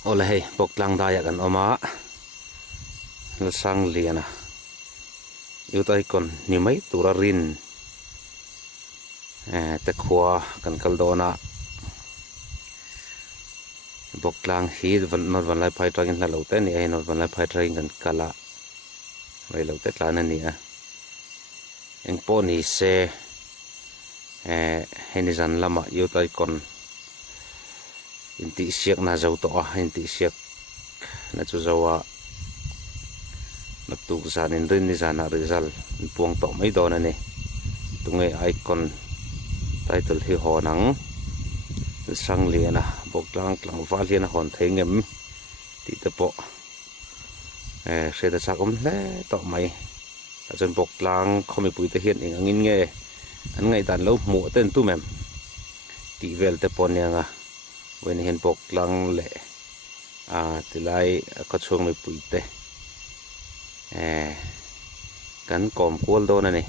Ola hei boklang daya kan oma lasang liana yutai kon nimai turarin te khua kan kaldona boklang hi not van lai phai tangin la lote ni ai not van lai phai tangin kan kala vai lote tlana ni a eng po ni se heni zan lama yutai kon inti siak na zau to a inti siak na chu zawa na tu zan in rin ni zana rizal puang to mai do na ni tungai icon title hi honang sang liana boklang tlang valian hon thengem ti te po se da sakom le to mai achon boklang khomi pui te hian eng angin nge an ngai dan lo mu ten tu mem ti vel te pon yanga wen hian boklang le tilai ka chung mi pui te kan kom kol do na ni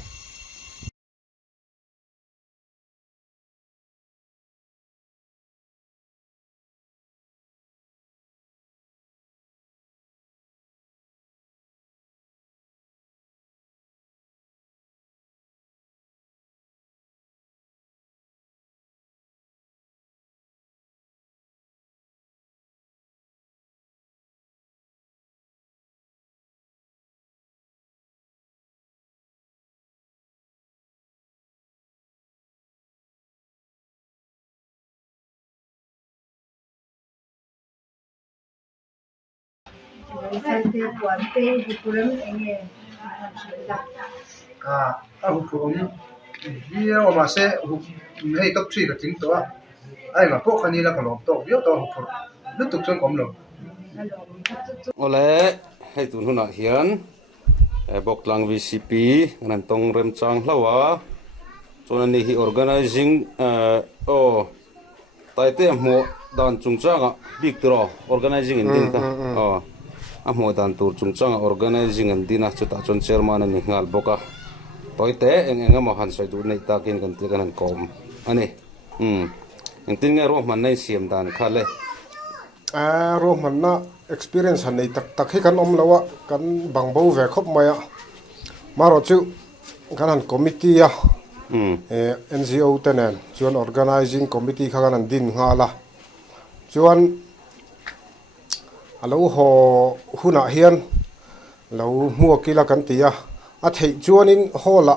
hụt phồng nhiều mà sẽ hụt hay top 3 là chínhตัวai màพวกคันนี้แล้วก็หลบตัวเดียวตัวหกนึกตุกจนผมหลบ ole hei tun huna hian boklang VCP nan tong rem chang hlawa chona ni hi organizing taite mo dan chungchanga big tro organizing in din ka mo dan tur chungchanga organizing in din a chuta chon chairman ani ngal boka toite enga mo han sai du nei takin kan ti kan kom ani eng tin nge ro man nei siam dan khale ro man na experience han nei tak hi kan om lawa kan bangbo ve khop maya maro chu kan han committee ya NGO tenen chuan organizing committee kha kan din ngala chuan alo ho huna hian lo mua kila kan tia a thei chuanin hola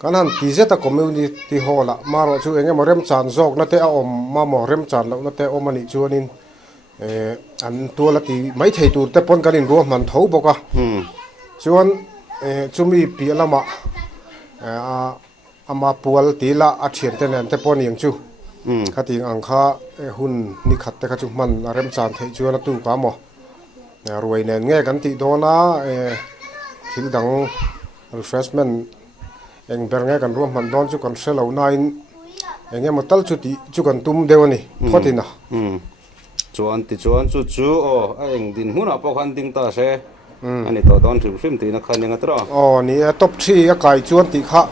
kan han tizeta community hola maro chu enge morem chan jok na te a om ma morem chan lo na te omani chuanin an tuala ti mai thei tur te pon kanin ro man tho boka chuan chumi pi lama ama pual tila a thian te nen te pon yang chu khati angkha hun ni khat te kha chu man rem chan thei chuan tu ka mo ruai nen nge kan ti dona thil dang refreshment eng ber nge kan ro man don chu kan selo nine enge motal chu ti chu kan tum dewani photina chuan chu a eng din huna po khan ding ta se ani to don film ti na khan nga tra ni top 3 a kai chuan ti kha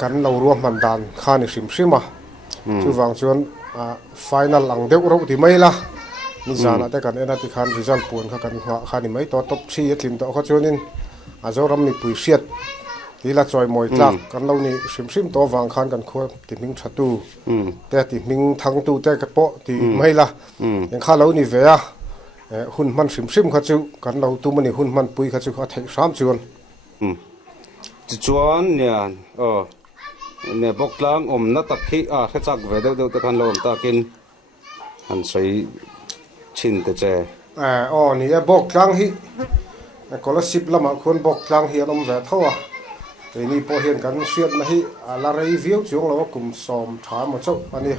kan lo ro man dan kha ni sim chu wang chuan final ang deuh ro ti mai la ni zana te kan ena ti khan result pun kha kan kha ni mai to top 3 atlim to kha chuanin azoram ni pui siat tila choi moi tlak kan lo ni sim to wang khan kan kho ti ming thatu te ti ming thang tu te ka po ti mai la en kha lo ni ve a hun man sim kha chu kan lo tu mani hun man pui kha chu kha thei sam chuan chuan nian ne boklang om na tak khi khachak ve deuh te khan lo om takin han sei chin te che ni boklang hi scholarship lama khon boklang hi anom ve thawa ni po hian kan siat na hi la review chung lo kum som tha ma chau ani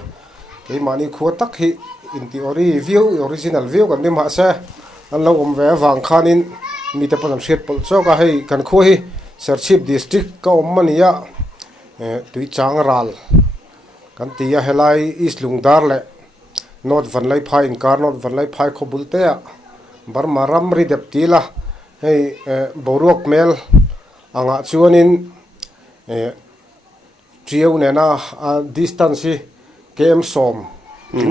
ke mani khu tak hi in theory view original view kan nim ha se an lo om ve wang khanin mi te pon siat pol cho ka hei kan khu hi Serchip district ka om mania tui chang ral kan tia helai is lungdar le not van lai phai in kar not van lai phai khobulte a bar maram ri dep tila hei boruak mel anga chuanin trieu ne na distance km som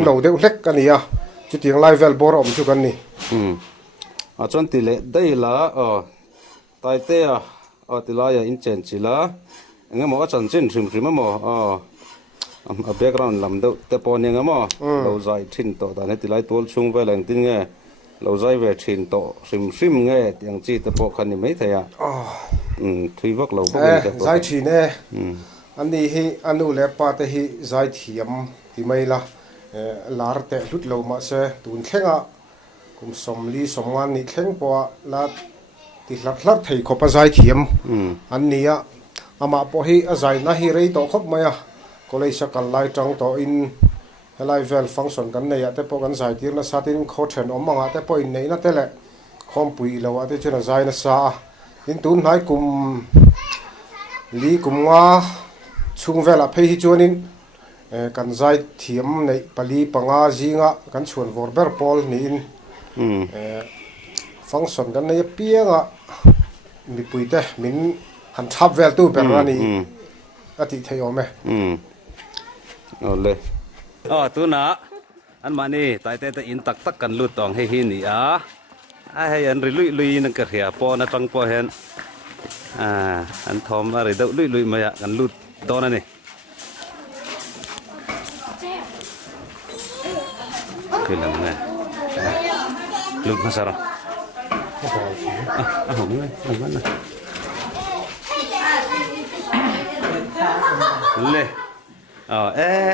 lo deuh hlek ania จุดยังไล่เวลบอร์อมชุกันนี่ จนตีเละได้ละตายเตะตีลายอินเจนจิละงั้นหมอจันจินริมหมอแบ็กกราวน์ลำเดแต่ปอนยังงั้นหมอเราใจทิ้งต่อแต่เนี่ยตีลายตัวชุ่งไปแรงติ้งไงเราใจเวทิ้งต่อริมไงอย่างจีแต่ปอคันนี่ไม่เท่าทุยวักเราบ้าง ใจทีเนี่ยอันนี้ฮีอันนู้นเล็บปาแต่ฮีใจเทียมที่ไม่ละลาร์เตะลุดเรามาเสตุนแข่งอ่ะกุมสมลีสมวันนี่แข่งปอละติดลัดไทยขบใจเทียมอันนี้อ่ะอามาพอฮีใจน่าฮีเรย์ต่อครบไหมอ่ะก็เลยสักการไล่จังต่ออินไล่เวลฟังก์ชันกันเนี่ยแต่พอกันใจที่น่าสัตย์โคเชนอมมังอ่ะแต่พออินเนี่ยนั่นแต่ละคอมปุยเราอ่ะที่เจ้าใจน่าซาอินตุนให้กุมลีกุมว่าช่วงเวลาเพย์จวนินกันใจเทียมในปลีปังอาจิงะกันชวนวอร์เบอร์พอลนี่ฟังก์ชันกันในเปียงะมีปุยเตะมินหันทับเวลตู้เป็นว่านี่อธิเทียมไหมเอาเลยตัวน่ะอันมานี่ตายแต่อินตักกันลุดตองให้หินนี่ให้อันลุยนั่นก็เหี่ยปอนะจังปอเห็นอันทอมอะไรเดาลุยมากันลุดตอนนั้นนี่คือหลังไงลุดมาซะหรอผมไงผมมันนะเลย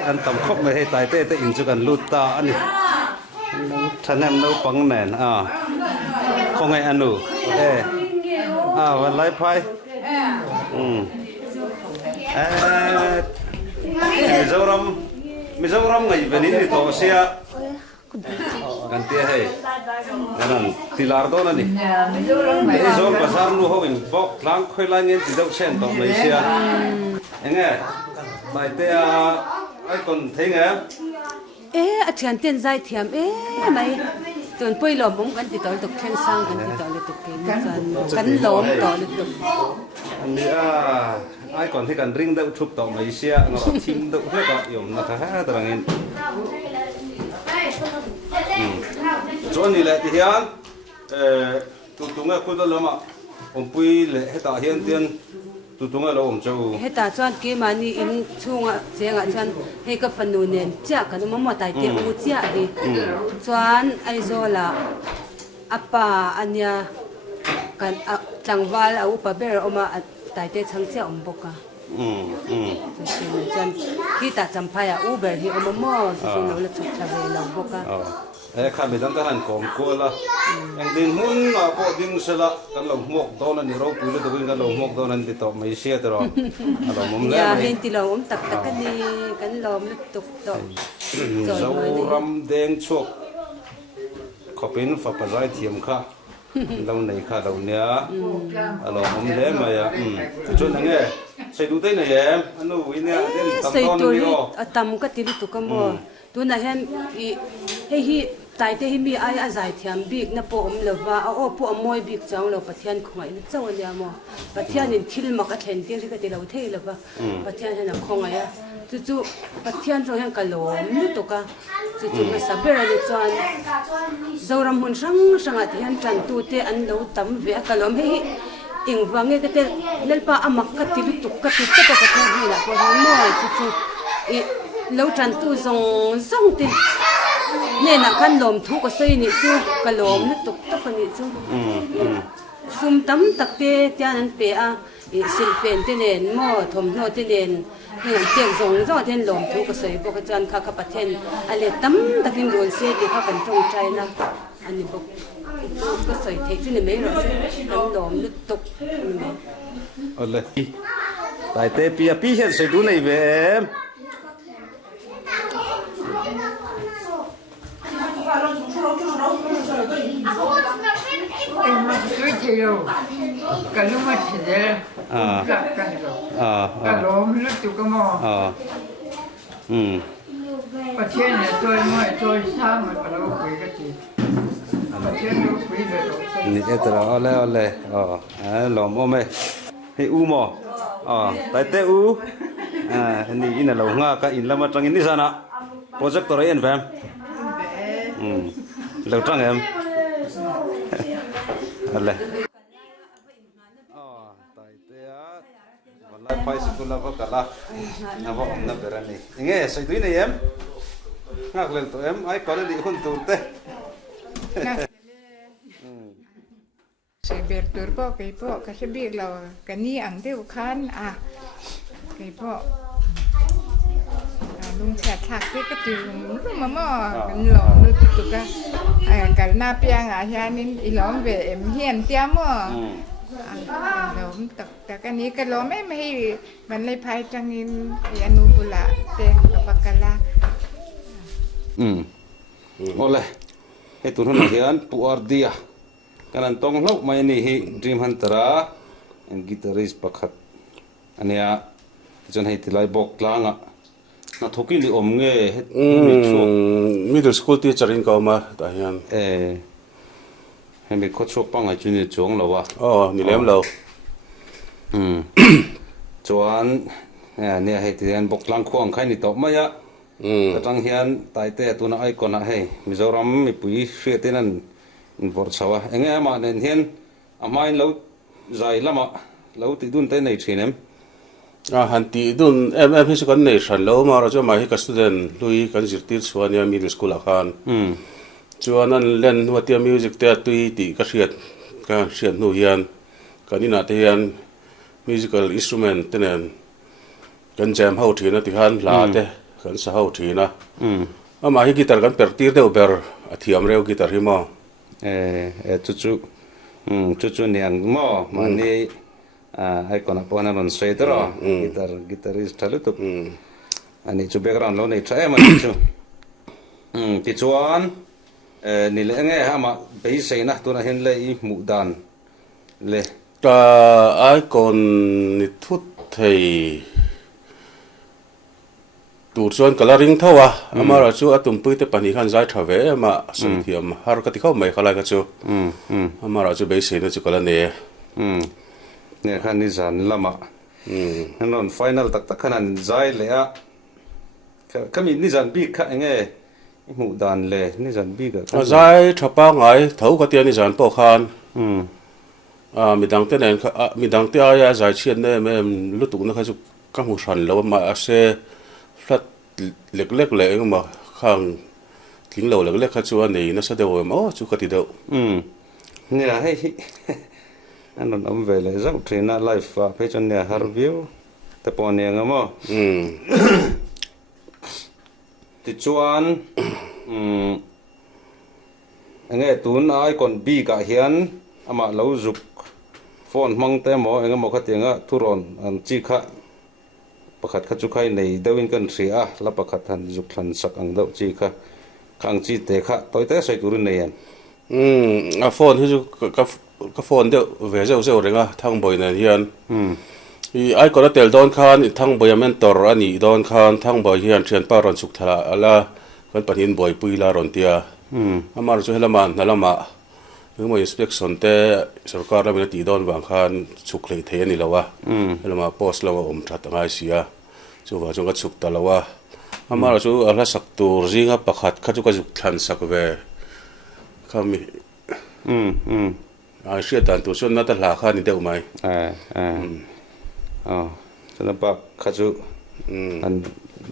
อันต่ำคบไม่ให้ตายเต้อินจุกันลุดตาอันนี้ท่านแนมเราปังแน่นคงไงอันนู้วันไล่ไพ่มิโซรัมไงเป็นนี่ตัวเสียกันเตี้ยให้นั่นติลาร์โดนั่นนี่ไอ้โซนภาษาหนูเขาเป็นฟอกล้างค่อยล้างเงินติดเอาเช่นตัวไม่เสียยังไงไปเตี้ยไอ้คนทิ้งไงอาจารย์เตียนใจเทียมไม่จนป่วยหลอมผมกันติดต่อตุกแข้งสร้างกันติดต่อเลยตุกเกมกันหลอมต่อเลยตุกอันนี้ไอ้ก่อนที่กันริงได้ทุบต่อไม่เสียเราทิ้งตุกเพื่อก็ยอมนะครับตรงนี้ส่วนนี้แหละที่เฮียนตุ้งคุยกันแล้วมั้งผมปุยเลยให้ตาเฮียนเตียนตุ้งเราผมจะให้ตาจวนเกมานี่อินช่วงเสียงจวนให้กับฟันนูเนียนเจ้ากันมั่วตายเตี้ยอูเจ้าดิจวนไอโซล่ะอัปปาอันยากันจังวาลเอาปะเบรอมาตายเตี้ยทั้งเจ้าอมบกะจวนที่ตาจำพายอูเบรที่อมมั่วส่วนเราเลยชุบชาเวลเราบกะข้าไม่ต้องการกอมกัวละอย่างดินหุ่นพอดิ้งเสละกันเราหมกตอนนั้นเราปุยเลยตัวกันเราหมกตอนนั้นติดต่อไม่เสียตลอดเรามุมเล่นเห็นที่เราตักกันนี่กันเราไม่ตกต่อเจ้ารำแดงชกเขาเป็นฝักปลายเทียมค่ะเราในค่ะเราเนี้ยเรามุมเล่นมาจนยังไงใส่ดูได้ไหนอันนู้นเนี่ยเล่นตำตอนนี้ก็ตำก็ติดตุกกันบ่ตัวนั้นเห็นให้ตายแต่ให้มีอาศัยเทียมบิ๊กนะปอมเลว่าปอมมวยบิ๊กจังเราปะเทียนคงไอ้เจ้าเนี่ยมั้งปะเทียนนี่ทิลมักเทียนเตี้ยที่ก็ติเราเทเลว่าปะเทียนเห็นคงไอ้จู่ๆปะเทียนตรงนั้นก็ลมนี่ตุกะจู่ๆมาสับเบอร์เลยจวนเจ้ารำหุ่นสังเทียนจันตัวเตอันเราตำเวก็ลมให้อิงฟังก็เตเล่นปะอามักก็ติดตุกก็ติดก็ปะเทียนนี่แหละพอทั้งมวยจู่ๆเราจันตัวส่งติเนี่ยนักขันลมทุกข์ก็ใส่นี่จู่กะลมนี่ตกตะกันนี่จู่ซุ่มตั้มตักเตะจานันเปะสิลเป็นเตเนนหม้อถมโนเตเนนเนี่ยเตียงส่งจ้อเทนลมทุกข์ก็ใส่ปกจันข้าขับเทนอะไรตั้มตักดินโดนเสียดีข้ากันตรงใจนะอันนี้บอกก็ใส่เทคที่นี่ไม่หรอกกันลมนี่ตกนี่เอาเลยตายเตะปีเห็นใส่ดูในเว็บKalau macam je, kan itu. Kalau mulut tu kamu. Pasien ni tuai sama kalau pergi kecil. Pasien tu pergi dah. Ni itu lah, oleh. Lom ome. Hei mo. Tadi ini ina lau ngah ka in lama trang ini sana. Project torain fam. lâu trăng em alle tại thế á vẫn lại phải school là có cả là nó có nó về ra này nghe sai túi này em ngạc lên tụi em ai có đi hôn tụi thế sẽ biết tur po cái po cái sẽ biết là cái ní ăn tiêu khăn cái poลุงแฉะถักที่กระตือมาหม้อกันหลงดูตุกะกันหน้าเปียงอาชานินอีหลอมเวเอ็มเฮียนเตี้ยหม้อหลอมแต่กันนี้ก็หลอมไม่ให้มันเลยพายจังนินอนุบุละเตงกับปากกาลาโอ้เลยให้ตุนหันเฮียนปูอาร์ดีอ่ะกันนั้นต้องเล่าไม่นี่ให้ดีมฮันตระกีตาริสปักขัดอันนี้จนให้ติลายบอกลางอ่ะน่าทุกินดิอมเง่middle school teacher in ko ma ta hian ให้มีโคชปังให้จุนจงแล้ววะ ni lem lo จวนเนี่ยให้ที่อันบอกลางควงใครนี่ตอบไม่ยะกระทั่งเฮียนตายแต่ตัวน่ะไอ้คนน่ะให้มิโซรัมมีปุ๋ยเชื่อที่นั่นวอร์สาวะเงี้ยมาเนี่ยเฮียนอามาเราใจละมาเราติดดุนเต้นในทีนั้นhan ti dun em hi kan nei than lo ma ra cho ma hi ka student lui kan zirtir chuania middle school a khan chuan an len watia music te tui ti ka hriat nu hian kanina te hian musical instrument tenen kan jam ho thina ti khan la te kan sa ho thina ama hi guitar kan pertir deu ber athiam reu guitar hi ma chuchu niang mo mani ai còn appo na non sei tro guitarist halu tu ani chu background lo nei thae ma chu ti chuan ni le nge ha ma be sei na tu na hen le I mu dan le ta ai còn ni thut thei tur chuan coloring thawa amara chu atum pui te pani khan zai thave ma sumthiam har ka ti khau mai khala ka chu amara chu be sei na chu kala neเนี่ยขันนิสันละมานั่นนอนไฟนอลตักขนาดใจเลยอ่ะก็มีนิสันบีกค่ะไงหมู่ดานเลยนิสันบีกใจทับป้าไงเท่ากับเตียนิสันปอคานมีดังเต้นมีดังเตี้ยใจเชียนเนี่ยแม่รู้ตุกนะครับจุกกังหูสันแล้วมาอาเซ่ฟลัดเล็กๆเลยมาข้างทิ้งเหล่าเล็กๆข้าชัวนี่น่าจะเดียวมั้งจุกติเดียวเนี่ยให้อันนั้นอมเวลจะเทรนน่าไลฟ์ว่าเพจเนี่ยฮาร์วิวแต่ปอนเนี่ยงมั้งติดชวนไงตุนไอคอนบีกับเฮียนอามาเราจุกฟอนมังเตมอเองก็บอกขัดยังอ่ะทุรอนอันจีค่ะประคัดขัดจุกให้ในเดวินกันเสียแล้วประคัดทันจุกทันสักอังเดาจีค่ะขังจีเตะค่ะตัวเตะใส่ตุรุนเนี่ยฟอนที่จุก็ฟอนเดียวเวเจ้าเรื่องทั้งบ่อยเนี่ยเฮียนไอ้คนละเตลดอนคานทั้งบ่อยเมนตอร์อันนี้ดอนคานทั้งบ่อยเฮียนเชียนป้ารอนสุขทละอะไรกันปนินบ่อยปุยลารอนเตียมารู้เฮลมันนั่นละมาหรือว่าอินสเปกชั่นเตสรการเราเป็นตีดอนบางคานสุขเลยเทียนี่ละวะเฮลมาโพสละว่าทัดง่ายเสียจู่ว่าจงก็สุขตละวะมารู้อะไรสักตัวริงอ่ะประคัดข้าจู่ก็สุขทันสักเวข้ามีเชื่อตานตัวส่วนน่าจะหลาค่านี่เดียวไหมฉะนั้นปักข้าจูอัน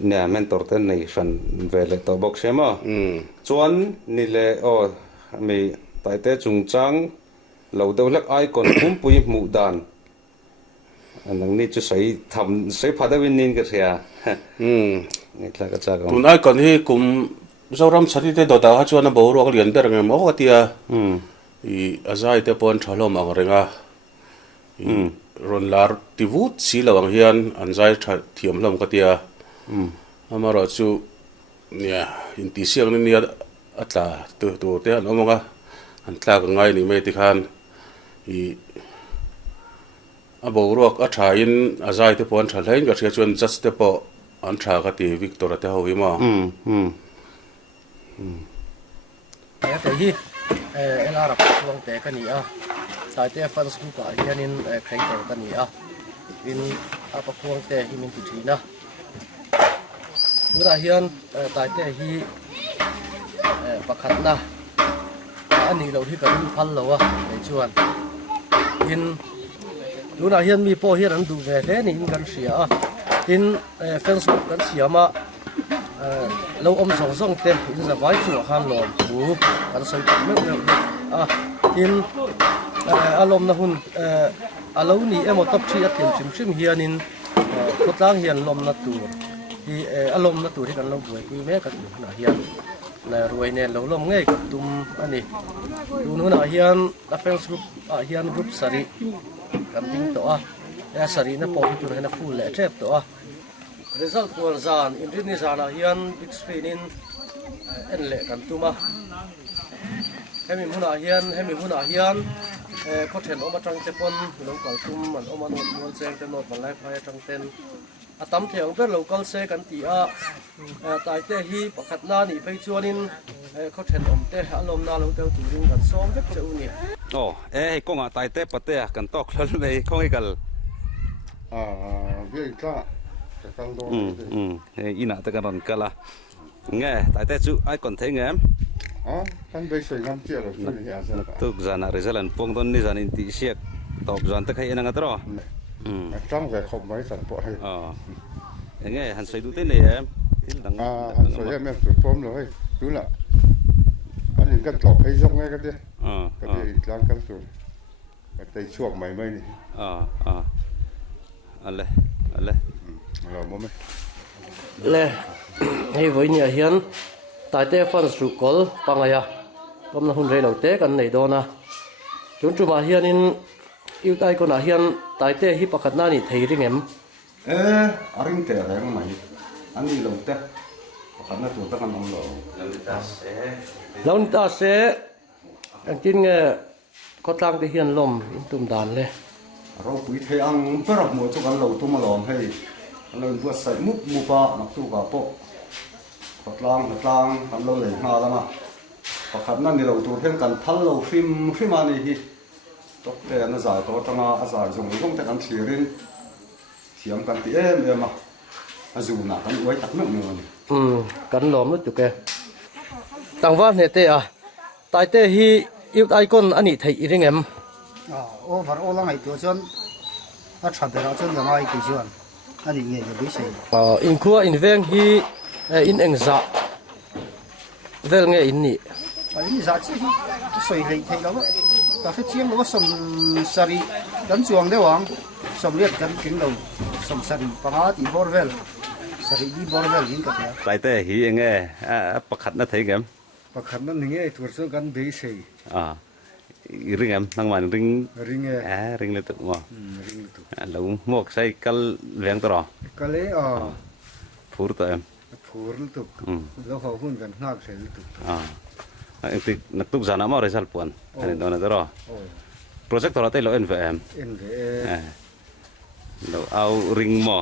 เนี่ยเมนตอร์เต้นในฟันเวลตัวบอกใช่ไหมชวนนี่เลยมีไต่เตะจุงจังเราเดาเล็กไอคอนคุ้มปุยหมู่ดานอันนี้จะใส่ทำใส่พัดวินนินกันเสียนี่แหละก็จะกันตัวไอคอนที่กุมเรารำชัดที่เดาชวนน่ะบอกว่าเรียนเรื่องไงมั้งว่าที่อาศัยแต่ปนชาลมอะไรเงี้ยรอนลาร์ติวุฒิสิลาวเฮียนอันใจเทียมลมก็เตียอามาเราจูเนี่ยอินทิเซียงนี่อัตราตัวเตียน้องมั้งอันตราก็ง่ายนี่ไม่ติดขันอาบอกว่าอัตราอินอาศัยแต่ปนชาลเฮียนก็เชื่อชวนจัสแต่ปอันตราก็ตีวิกตอร์เตฮาวิมาแต่ที่เรารับช่วงแต่กันนี่สายแต่ฟันสุกะยันนินแข่งต่อกันนี่วินอาปะช่วงแต่ที่มันติดทีนะเมื่อเฮียนสายแต่ที่ ประคัดนะอันนี้เราที่กันพันเราอะในชวนอินดูน่าเฮียนมีโปเฮียนอันดูแง่เลยนี่อินกันเสียอินเฟซบุ๊กกันเสียมาเราอมส่งเตะอินจะไว้ชัวร์ฮันหลอมหูกันใส่ไม่เร็วอินอารมณ์นะหุ่นอารมณ์นี้เอ็มตับชีอัดเต็มชิมเฮียนินทดลองเฮียนลมนัดตัวที่อารมณ์นัดตัวที่กันเราบวยคุยแม่กันอยู่น่าเฮียนในรวยเนี่ยเราลมง่ายกับตุ้มอันนี้ดูนู้นน่าเฮียนเฟซบุ๊กเฮียนกรุ๊ปสรีกันดิ้งตัวสรีน่ะพอที่ตัวนั้นฟูลเลยเจ็บตัวresult ควรจานอินทรีนิสานาเฮียนบิ๊กสกรีนอินเละกันตุ้มให้มีหุ่นอาเฮียนก็เห็นออกมาจังเตปนเราเก่าตุ้มมันออกมาโน้ตมวนเซงเตโน้ตมันไล่พายจังเต็นตั้มเถียงเป็นเราเก่าเซกันตีตายเตะฮีปขัดหน้านี่ไปชวนินก็เห็นอมเตะอารมณ์น่าเราเตะตัวริงกันซ้อมเว็บเจ้านี่โอ้กงตายเตะปะเตะกันตอกแล้วไปคงไอ้กันเบี้ยก็จะกันโดนอีน่าตะกันรอนกันละไงตายเตะจู่ไอ้คนเทงเอ็มกันไปใส่น้ำเจียวเลยเนี่ยสิ ตุกจานาเรซันปงต้นนี่จานินติเชียกตอบจานตะไคร้นังกันตรอจังไปขบไว้สันปอยยังไงหันใส่ดูเต้นเลยที่ดังหันใส่แม่สุดพร้อมเลยดูละอันนี้ก็ตอบให้ยกไงก็ได้ก็ได้อีกครั้งกันสุดก็ได้ช่วงใหม่ไหมนี่อะไรเราบ่ไหมเลยให้ไว้เนี่ยเฮียนตายเตะฟันสุกอลปังไงก็มันหุ่นเรือเตะกันในโดนะจนจุมาเฮียนินอยู่ใต้ก็น่าเฮียนตายเตะฮิปขัดหน้านี่ไทยริงเอ็มอริงเตะอะไรมั้งไหมอันนี้เราเตะขัดหน้าตัวตะกันน้องเราแล้วนี่ตาเสอย่างจริงก็ตั้งที่เฮียนลมอินตุ่มดานเลยเราปุ๋ยเทียงเพื่อรับหมวดทุกอันเราทุ่มมาลองให้เราเพื่อใส่มุกมูปะนักตู้กับพวกขัดล้างขัดเราเลยมาแล้วมาขัดนั่นนี่เราตัวเพียงกันพันเราฟิมมานี่ที่ตกแต่น่าจะตัวตั้งอาศัยส่งลงแต่กันเสียรินเสียมกันตีมาอาจูน่ะกันไว้ตัดเนื้อนี่กันหลอมรู้จุกแกต่างว่าเนี่ยเตะตายเตะฮีอยู่ใต้ก้นอันนี้ไทยริงเอ็มโอ้ฝันโอ้ละไงตัวจนชัดเจนจนยังไงกี่ชวนอันนี้เงี้ยจะไม่ใช่อินคัวอินเวงฮีอินเอ็งซ่าเวลเงี้ยอินนี่อันนี้จะที่สวยเลยทีแล้วแต่ที่เชียงเราก็สมสรีกันจวงได้หวังสมเรียกกันถึงเราสมสรีปังอาตีบอร์เวลสรีดีบอร์เวลยิงกันตายเตะฮียังไงประคัดนั่นไทยเกมประคัดนั่นยังไงตัวจนกันเบสริงเอ็มนั่งมันริงริงเลยตุ่มเราหมวกใส่กัลเลี้ยงตัวกัลเลยพูดตัวเอ็มพูดตุกแล้วเขาพูดกันนักใส่ตุกตินักตุกจานามาเรซัลปวนอันนี้ตัวนั้นตัวโปรเจกต์ตัวเราเตะเราเอ็นวีเอ็มเราเอาริงหม้อ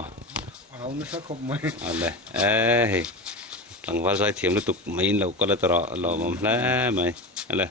เอาไม่สักครบไหมอะไรหลังว่าใส่เทียมเราตุกไม่เราก็เลยตัวเรามันแล้วไหมอะไร